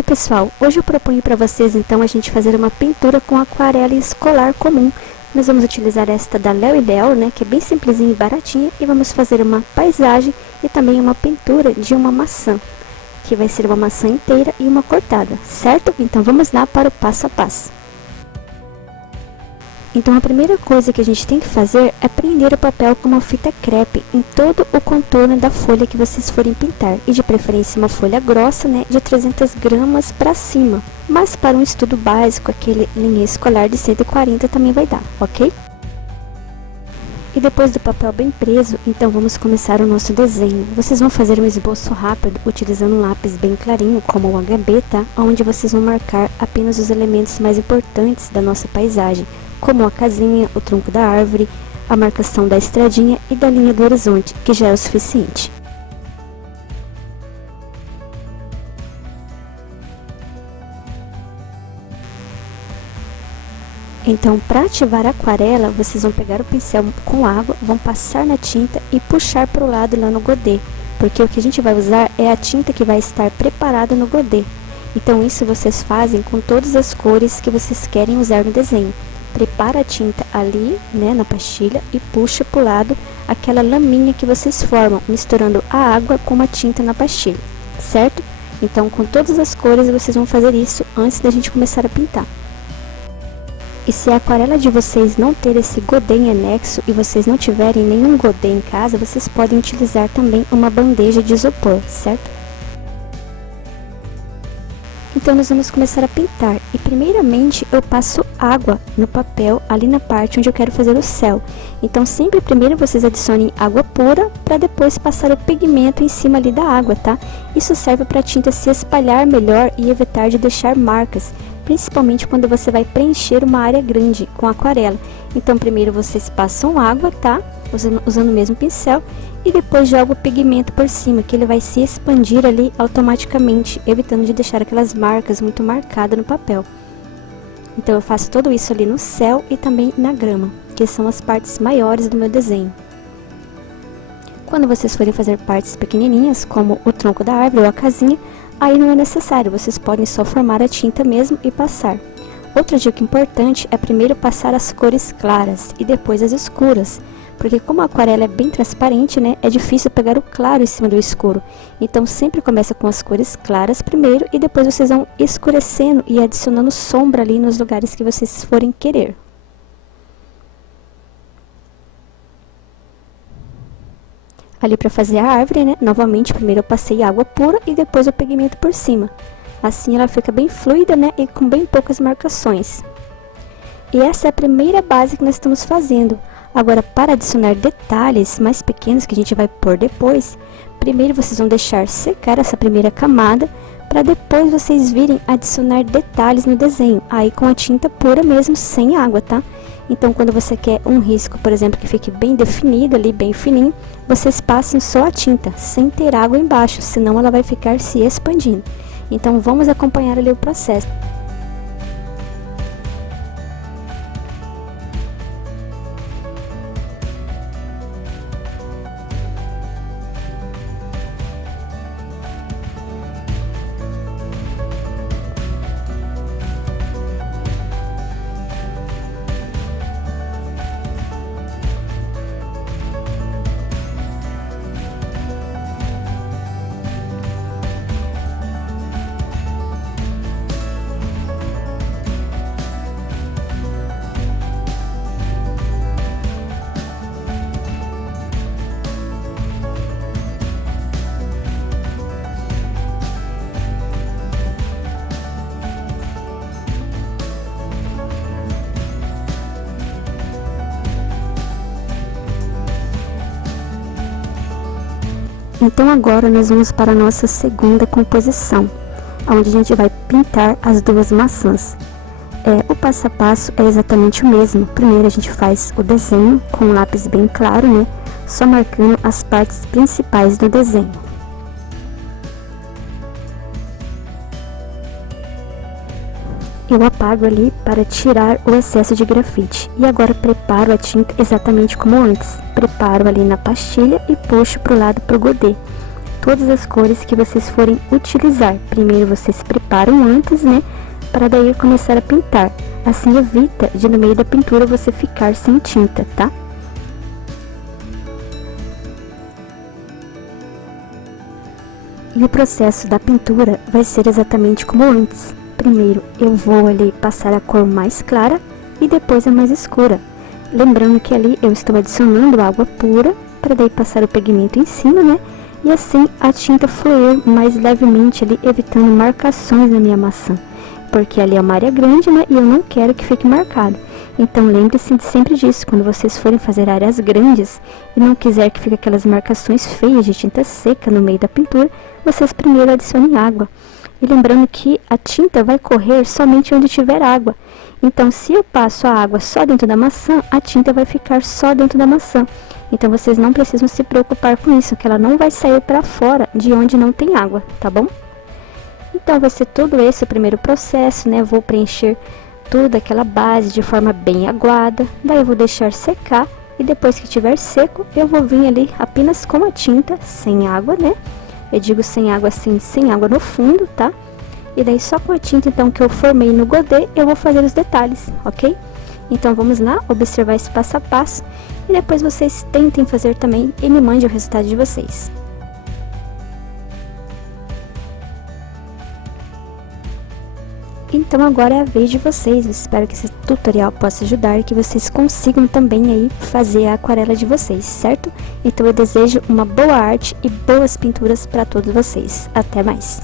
Oi pessoal, hoje eu proponho para vocês então a gente fazer uma pintura com aquarela escolar comum. Nós vamos utilizar esta da Léo & Léo, né, que é bem simplesinha e baratinha, e vamos fazer uma paisagem e também uma pintura de uma maçã, que vai ser uma maçã inteira e uma cortada, certo? Então vamos lá para o passo a passo. Então a primeira coisa que a gente tem que fazer é prender o papel com uma fita crepe em todo o contorno da folha que vocês forem pintar, e de preferência uma folha grossa, né, de 300 gramas para cima, mas para um estudo básico, aquele linha escolar de 140 também vai dar, ok? E depois do papel bem preso, então vamos começar o nosso desenho. Vocês vão fazer um esboço rápido utilizando um lápis bem clarinho, como o HB, tá? Onde vocês vão marcar apenas os elementos mais importantes da nossa paisagem, como a casinha, o tronco da árvore, a marcação da estradinha e da linha do horizonte, que já é o suficiente. Então, para ativar a aquarela, vocês vão pegar o pincel com água, vão passar na tinta e puxar para o lado lá no godê, porque o que a gente vai usar é a tinta que vai estar preparada no godê. Então, isso vocês fazem com todas as cores que vocês querem usar no desenho. Prepara a tinta ali, né, na pastilha, e puxa para o lado aquela laminha que vocês formam, misturando a água com a tinta na pastilha, certo? Então, com todas as cores, vocês vão fazer isso antes da gente começar a pintar. E se a aquarela de vocês não ter esse godê em anexo e vocês não tiverem nenhum godê em casa, vocês podem utilizar também uma bandeja de isopor, certo? Então nós vamos começar a pintar, e primeiramente eu passo água no papel ali na parte onde eu quero fazer o céu. Então sempre primeiro vocês adicionem água pura para depois passar o pigmento em cima ali da água, tá? Isso serve para a tinta se espalhar melhor e evitar de deixar marcas, principalmente quando você vai preencher uma área grande com aquarela. Então primeiro vocês passam água, tá? Usando o mesmo pincel, e depois joga o pigmento por cima, que ele vai se expandir ali automaticamente, evitando de deixar aquelas marcas muito marcadas no papel. Então eu faço tudo isso ali no céu e também na grama, que são as partes maiores do meu desenho. Quando vocês forem fazer partes pequenininhas, como o tronco da árvore ou a casinha, aí não é necessário, vocês podem só formar a tinta mesmo e passar. Outra dica importante é primeiro passar as cores claras e depois as escuras, porque como a aquarela é bem transparente, né, é difícil pegar o claro em cima do escuro. Então sempre começa com as cores claras primeiro e depois vocês vão escurecendo e adicionando sombra ali nos lugares que vocês forem querer. Ali para fazer a árvore, né, novamente primeiro eu passei água pura e depois o pigmento por cima. Assim ela fica bem fluida, né, e com bem poucas marcações. E essa é a primeira base que nós estamos fazendo. Agora, para adicionar detalhes mais pequenos que a gente vai pôr depois, primeiro vocês vão deixar secar essa primeira camada, para depois vocês virem adicionar detalhes no desenho, aí com a tinta pura mesmo, sem água, tá? Então, quando você quer um risco, por exemplo, que fique bem definido ali, bem fininho, vocês passam só a tinta, sem ter água embaixo, senão ela vai ficar se expandindo. Então, vamos acompanhar ali o processo. Então agora nós vamos para a nossa segunda composição, onde a gente vai pintar as duas maçãs. O passo a passo é exatamente o mesmo. Primeiro a gente faz o desenho com um lápis bem claro, né? Só marcando as partes principais do desenho. Eu apago ali para tirar o excesso de grafite. E agora preparo a tinta exatamente como antes. Preparo ali na pastilha e puxo para o lado pro godê. todas as cores que vocês forem utilizar. Primeiro vocês se preparam antes, né, para daí começar a pintar. Assim evita de no meio da pintura você ficar sem tinta, tá? E o processo da pintura vai ser exatamente como antes. Primeiro eu vou ali passar a cor mais clara e depois a mais escura. Lembrando que ali eu estou adicionando água pura para daí passar o pigmento em cima, né? E assim a tinta fluir mais levemente ali, evitando marcações na minha maçã. Porque ali é uma área grande, né? E eu não quero que fique marcado. Então lembre-se sempre disso, quando vocês forem fazer áreas grandes e não quiser que fique aquelas marcações feias de tinta seca no meio da pintura, vocês primeiro adicionem água. E lembrando que a tinta vai correr somente onde tiver água. Então, se eu passo a água só dentro da maçã, a tinta vai ficar só dentro da maçã. Então, vocês não precisam se preocupar com isso, que ela não vai sair para fora de onde não tem água, tá bom? Então, vai ser todo esse o primeiro processo, né? Eu vou preencher toda aquela base de forma bem aguada. Daí, eu vou deixar secar e depois que estiver seco, eu vou vir ali apenas com a tinta, sem água, né? Eu digo sem água assim, sem água no fundo, tá? E daí só com a tinta então que eu formei no godê, eu vou fazer os detalhes, ok? Então vamos lá, observar esse passo a passo e depois vocês tentem fazer também e me mandem o resultado de vocês. Então agora é a vez de vocês, eu espero que esse tutorial possa ajudar e que vocês consigam também aí fazer a aquarela de vocês, certo? Então eu desejo uma boa arte e boas pinturas para todos vocês. Até mais!